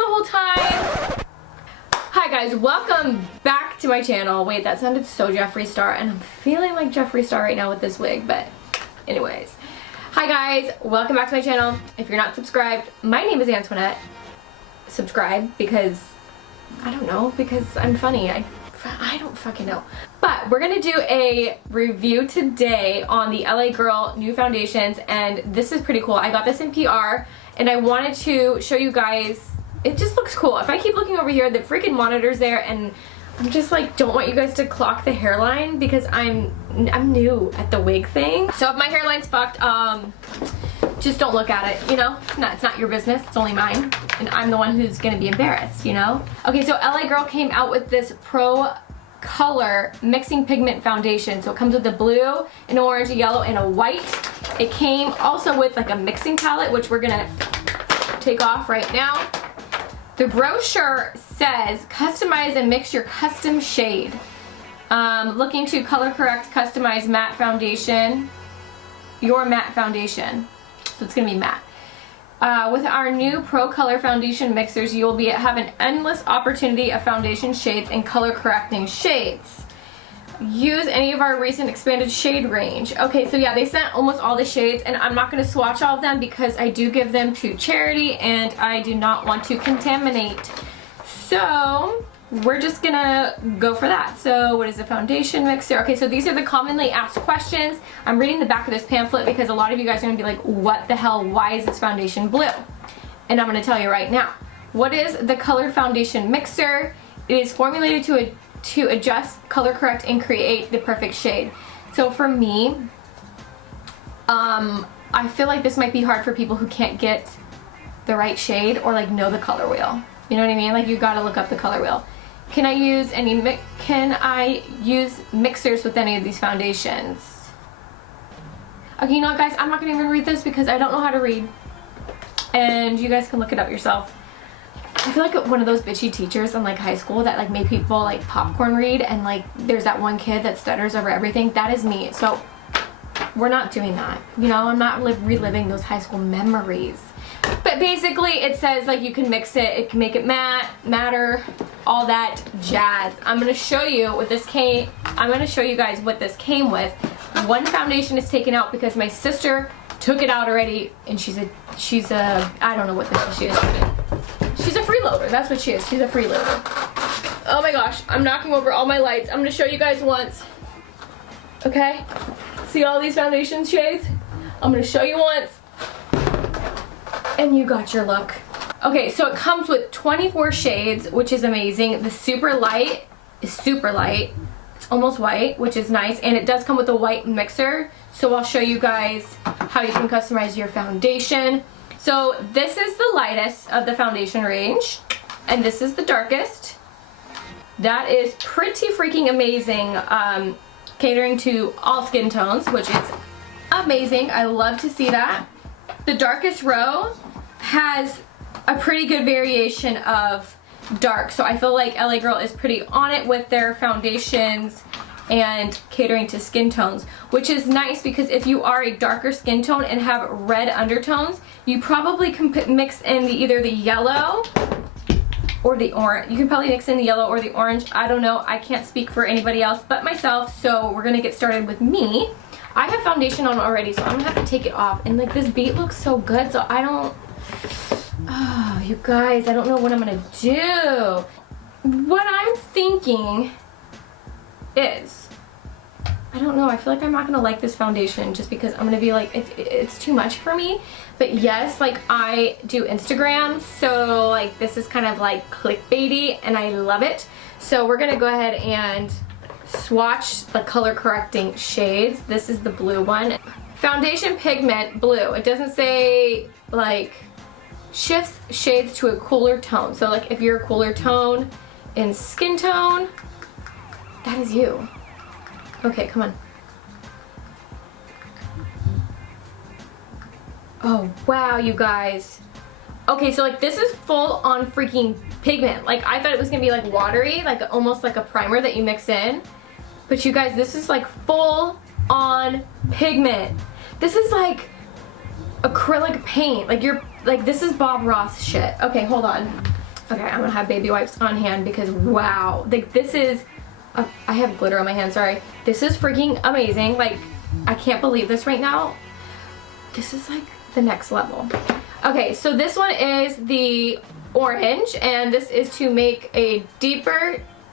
the whole time. Hi guys, welcome back to my channel. Wait, that sounded so Jeffree Star, and I'm feeling like Jeffree Star right now with this wig, but anyways. Hi guys, welcome back to my channel. If you're not subscribed, my name is Antoinette. Subscribe because, I don't know, because I'm funny. I don't fucking know. But we're gonna do a review today on the LA Girl new foundations, and this is pretty cool. I got this in PR, and I wanted to show you guys. It just looks cool. If I keep looking over here, the freaking monitor's there, and I'm just like, don't want you guys to clock the hairline because I'm new at the wig thing. So if my hairline's fucked, just don't look at it, you know? It's not your business, it's only mine. And I'm the one who's gonna be embarrassed, you know? Okay, so LA Girl came out with this Pro Color Mixing Pigment Foundation. So it comes with a blue, an orange, a yellow, and a white. It came also with like a mixing palette, which we're gonna take off right now. The brochure says, customize and mix your custom shade. Looking to color correct, customize matte foundation, your matte foundation. So it's gonna be matte. With our new Pro Color foundation mixers, you will have an endless opportunity of foundation shades and color correcting shades. Use any of our recent expanded shade range. Okay, so yeah, they sent almost all the shades, and I'm not going to swatch all of them because I do give them to charity and I do not want to contaminate. So we're just gonna go for that. So what is a foundation mixer? Okay, so these are the commonly asked questions. I'm reading the back of this pamphlet because a lot of you guys are gonna be like, what the hell, why is this foundation blue? And I'm gonna tell you right now. What is the color foundation mixer? It is formulated to adjust, color correct, and create the perfect shade. So for me, I feel like this might be hard for people who can't get the right shade or like know the color wheel. You know what I mean? Like, you gotta look up the color wheel. Can I use mixers with any of these foundations? Okay, you know what, guys? I'm not gonna even read this because I don't know how to read. And you guys can look it up yourself. I feel like one of those bitchy teachers in like high school that like made people like popcorn read, and like there's that one kid that stutters over everything. That is me. So we're not doing that. You know, I'm not reliving those high school memories. But basically it says like you can mix it, it can make it matter, all that jazz. I'm gonna show you what this came. I'm gonna show you guys what this came with. One foundation is taken out because my sister took it out already, and she's a I don't know what she is. She's a freeloader. That's what she is. She's a freeloader. Oh my gosh, I'm knocking over all my lights. I'm gonna show you guys once. Okay? See all these foundation shades? I'm gonna show you once. And you got your look. Okay, so it comes with 24 shades, which is amazing. The super light is super light. It's almost white, which is nice. And it does come with a white mixer. So I'll show you guys how you can customize your foundation. So this is the lightest of the foundation range, and this is the darkest. That is pretty freaking amazing, catering to all skin tones, which is amazing. I love to see that. The darkest row has a pretty good variation of dark, so I feel like LA Girl is pretty on it with their foundations and catering to skin tones, which is nice because if you are a darker skin tone and have red undertones, you probably can mix in either the yellow or the orange. You can probably mix in the yellow or the orange. I don't know. I can't speak for anybody else but myself, so we're gonna get started with me. I have foundation on already, so I'm gonna have to take it off. And like, this beat looks so good, so I don't, oh, you guys, I don't know what I'm gonna do. What I'm thinking is, I don't know, I feel like I'm not gonna like this foundation just because I'm gonna be like, it's too much for me. But yes, like, I do Instagram, so like this is kind of like clickbaity and I love it. So we're gonna go ahead and swatch the color correcting shades. This is the blue one. Foundation pigment blue. It doesn't say like shifts shades to a cooler tone. So like if you're a cooler tone in skin tone, that is you. Okay, come on. Oh wow, you guys. Okay, so like this is full on freaking pigment. Like I thought it was gonna be like watery, like almost like a primer that you mix in. But you guys, this is like full on pigment. This is like acrylic paint. Like this is Bob Ross shit. Okay, hold on. Okay, I'm gonna have baby wipes on hand because wow, like this is, I have glitter on my hand, sorry. This is freaking amazing. Like, I can't believe this right now. This is like the next level. Okay, so this one is the orange, and this is to make a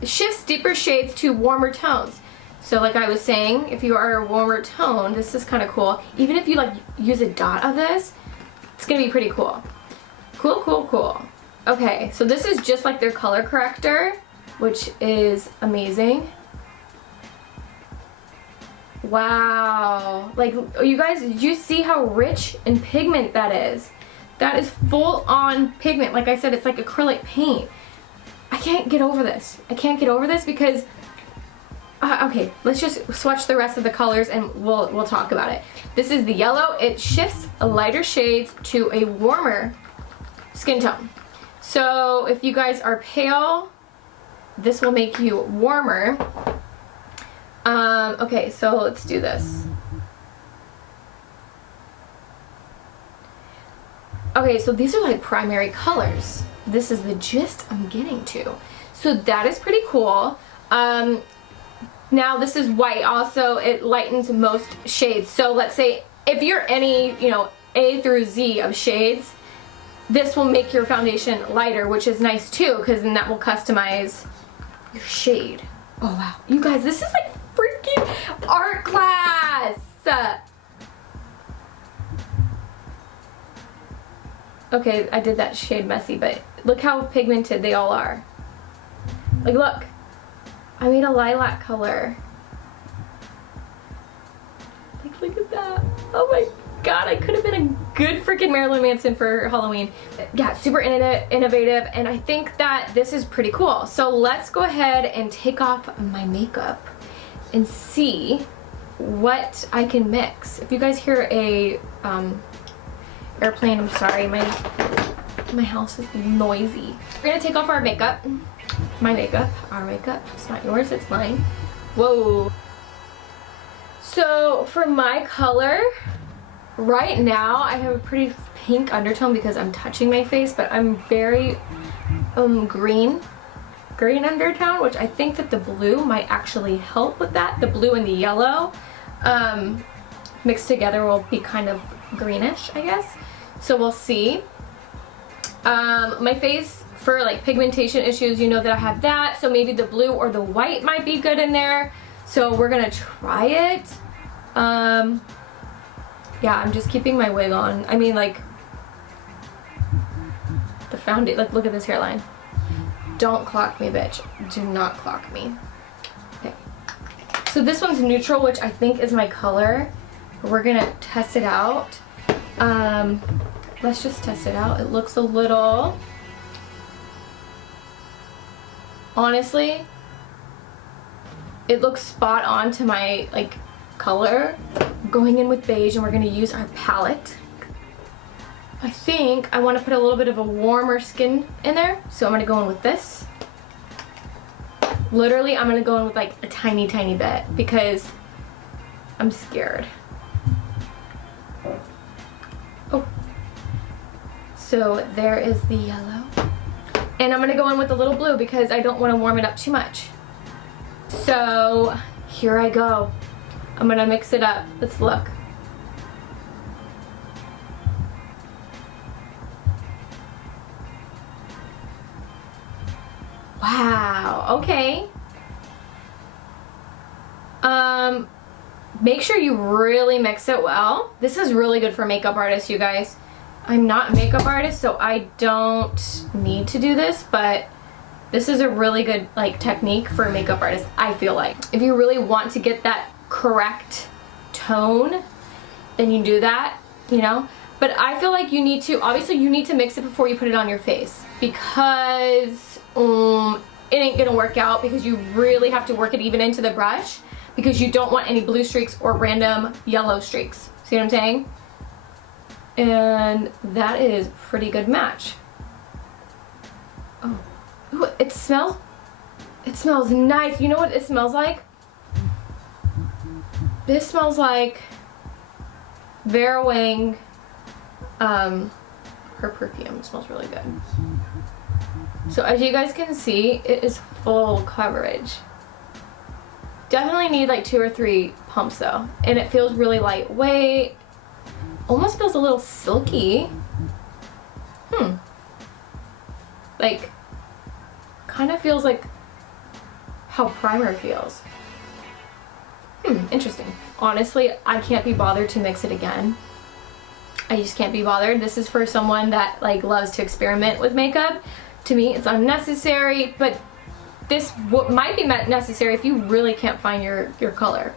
shifts deeper shades to warmer tones. So like I was saying, if you are a warmer tone, this is kind of cool. Even if you like use a dot of this, it's gonna be pretty cool. Cool, cool, cool. Okay, so this is just like their color corrector, which is amazing. Wow. Like, you guys, did you see how rich in pigment that is? That is full on pigment. Like I said, it's like acrylic paint. I can't get over this. I can't get over this because, okay, let's just swatch the rest of the colors and we'll talk about it. This is the yellow. It shifts lighter shades to a warmer skin tone. So if you guys are pale, this will make you warmer. Okay, so let's do this. Okay, so these are like primary colors. This is the gist I'm getting to. So that is pretty cool. Now this is white also. It lightens most shades. So let's say if you're any, you know, A through Z of shades, this will make your foundation lighter, which is nice too, because then that will customize your shade. Oh wow. You guys, this is like freaking art class! Okay, I did that shade messy, but look how pigmented they all are. Like, look. I made a lilac color. Like, look at that. Oh my god, I could have been a good freaking Marilyn Manson for Halloween. Yeah, super innovative, and I think that this is pretty cool. So let's go ahead and take off my makeup and see what I can mix. If you guys hear a airplane, I'm sorry, my house is noisy. We're gonna take off our makeup. My makeup, our makeup. It's not yours, it's mine. Whoa. So for my color, right now I have a pretty pink undertone because I'm touching my face, but I'm very green undertone, which I think that the blue might actually help with that. The blue and the yellow mixed together will be kind of greenish, I guess. So we'll see. My face, for like pigmentation issues, you know that I have that, so maybe the blue or the white might be good in there. So we're gonna try it. Yeah, I'm just keeping my wig on. I mean, like, the foundation, like, look at this hairline. Don't clock me, bitch. Do not clock me. Okay. So this one's neutral, which I think is my color. We're gonna test it out. Let's just test it out. It looks a little... Honestly, it looks spot on to my, like, color. Going in with beige, and we're gonna use our palette. I think I want to put a little bit of a warmer skin in there, so I'm gonna go in with this. Literally, I'm gonna go in with like a tiny bit because I'm scared. Oh. So there is the yellow. And I'm gonna go in with a little blue because I don't want to warm it up too much. So here I go. I'm gonna mix it up. Let's look. Wow, okay. Make sure you really mix it well. This is really good for makeup artists, you guys. I'm not a makeup artist, so I don't need to do this, but this is a really good like technique for makeup artists, I feel like. If you really want to get that correct tone, then you do that, you know? But I feel like you need to, obviously you need to mix it before you put it on your face because it ain't gonna work out, because you really have to work it even into the brush because you don't want any blue streaks or random yellow streaks. See what I'm saying? And that is a pretty good match. Oh, ooh, it smells nice. You know what it smells like? This smells like Vera Wang, her perfume. It smells really good. So as you guys can see, it is full coverage. Definitely need like 2 or 3 pumps though. And it feels really lightweight. Almost feels a little silky. Like, kind of feels like how primer feels. Interesting. Honestly, I can't be bothered to mix it again. I just can't be bothered. This is for someone that like loves to experiment with makeup. To me, it's unnecessary, but this might be necessary if you really can't find your color.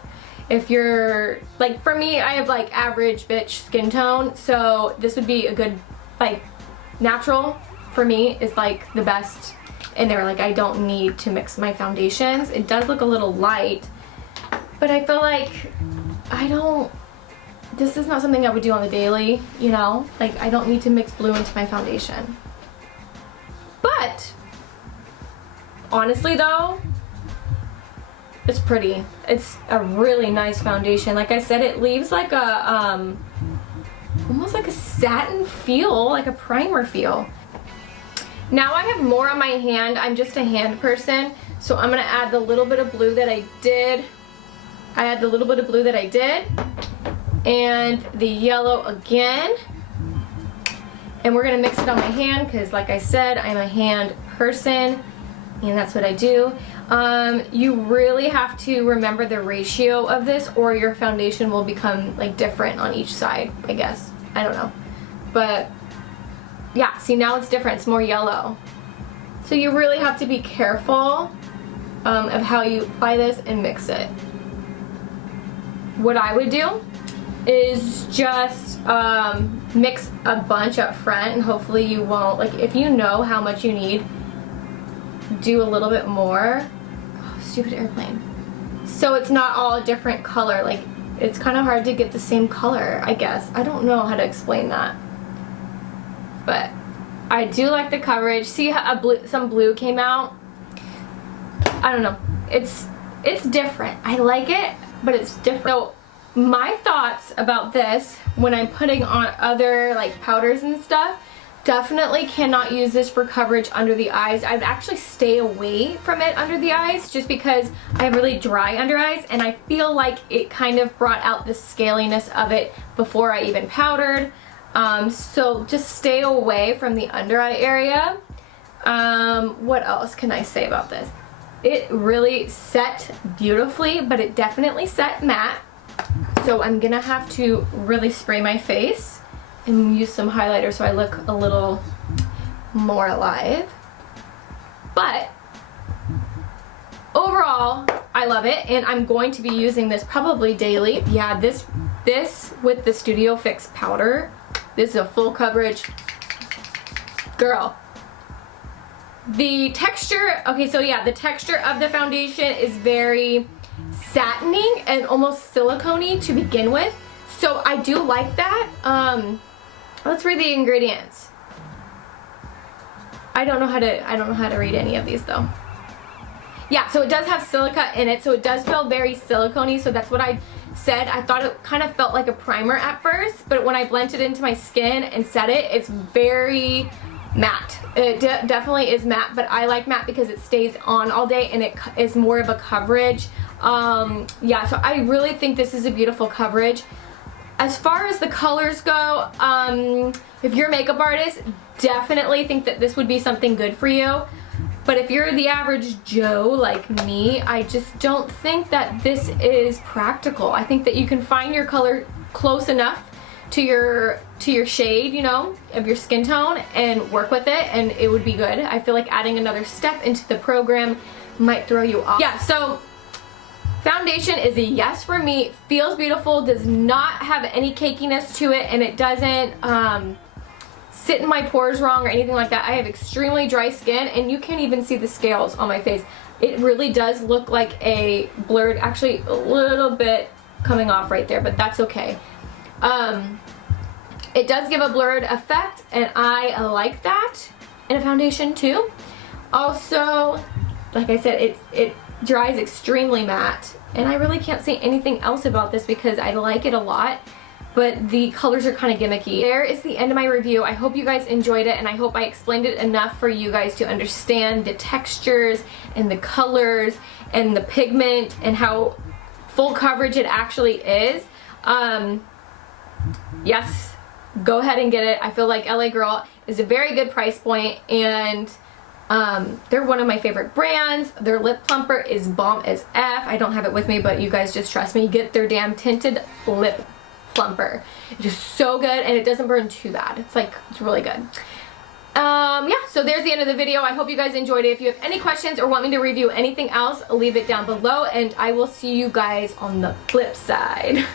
If you're, like for me, I have like average bitch skin tone, so this would be a good, like, natural for me is like the best in there. Like, I don't need to mix my foundations. It does look a little light, but I feel like this is not something I would do on the daily, you know? Like, I don't need to mix blue into my foundation. But honestly though, it's pretty. It's a really nice foundation. Like I said, it leaves like a almost like a satin feel, like a primer feel. Now I have more on my hand. I'm just a hand person, so I'm gonna add the little bit of blue that I did. I add the little bit of blue that I did, and the yellow again. And we're gonna mix it on my hand because, like I said, I'm a hand person, and that's what I do. You really have to remember the ratio of this, or your foundation will become like different on each side, I guess. I don't know. But yeah, see, now it's different. It's more yellow. So you really have to be careful of how you apply this and mix it. What I would do is just mix a bunch up front, and hopefully you won't, like, if you know how much you need, do a little bit more. Oh, stupid airplane. So it's not all a different color. Like, it's kind of hard to get the same color, I guess. I don't know how to explain that. But I do like the coverage. See how some blue came out? I don't know. It's different. I like it, but it's different. So my thoughts about this when I'm putting on other like powders and stuff, definitely cannot use this for coverage under the eyes. I'd actually stay away from it under the eyes just because I have really dry under eyes, and I feel like it kind of brought out the scaliness of it before I even powdered. So just stay away from the under eye area. What else can I say about this? It really set beautifully, but it definitely set matte. So I'm gonna have to really spray my face and use some highlighter so I look a little more alive. But overall, I love it, and I'm going to be using this probably daily. Yeah, this with the Studio Fix powder, this is a full coverage. Girl. The texture, okay, so yeah, the texture of the foundation is very satiny and almost silicone-y to begin with. So I do like that. Let's read the ingredients. I don't know how to read any of these though. Yeah, so it does have silica in it, so it does feel very silicone-y, so that's what I said. I thought it kind of felt like a primer at first, but when I blended it into my skin and set it, it's very matte. It definitely is matte, but I like matte because it stays on all day and it is more of a coverage. Yeah, so I really think this is a beautiful coverage. As far as the colors go, if you're a makeup artist, definitely think that this would be something good for you. But if you're the average Joe like me, I just don't think that this is practical. I think that you can find your color close enough to your shade, you know, of your skin tone and work with it, and it would be good. I feel like adding another step into the program might throw you off. Yeah, so foundation is a yes for me. Feels beautiful, does not have any cakiness to it, and it doesn't sit in my pores wrong or anything like that. I have extremely dry skin, and you can't even see the scales on my face. It really does look like a blurred, actually a little bit coming off right there, but that's okay. It does give a blurred effect, and I like that in a foundation too. Also, like I said, it dries extremely matte, and I really can't say anything else about this because I like it a lot. but the colors are kind of gimmicky. There is the end of my review. I hope you guys enjoyed it, and I hope I explained it enough for you guys to understand the textures and the colors and the pigment and how full coverage it actually is. Yes, go ahead and get it. I feel like LA Girl is a very good price point, and they're one of my favorite brands. Their lip plumper is bomb as F. I don't have it with me, but you guys just trust me. Get their damn tinted lip plumper. It is so good, and it doesn't burn too bad. It's like, it's really good. Yeah, so there's the end of the video. I hope you guys enjoyed it. If you have any questions or want me to review anything else, leave it down below, and I will see you guys on the flip side.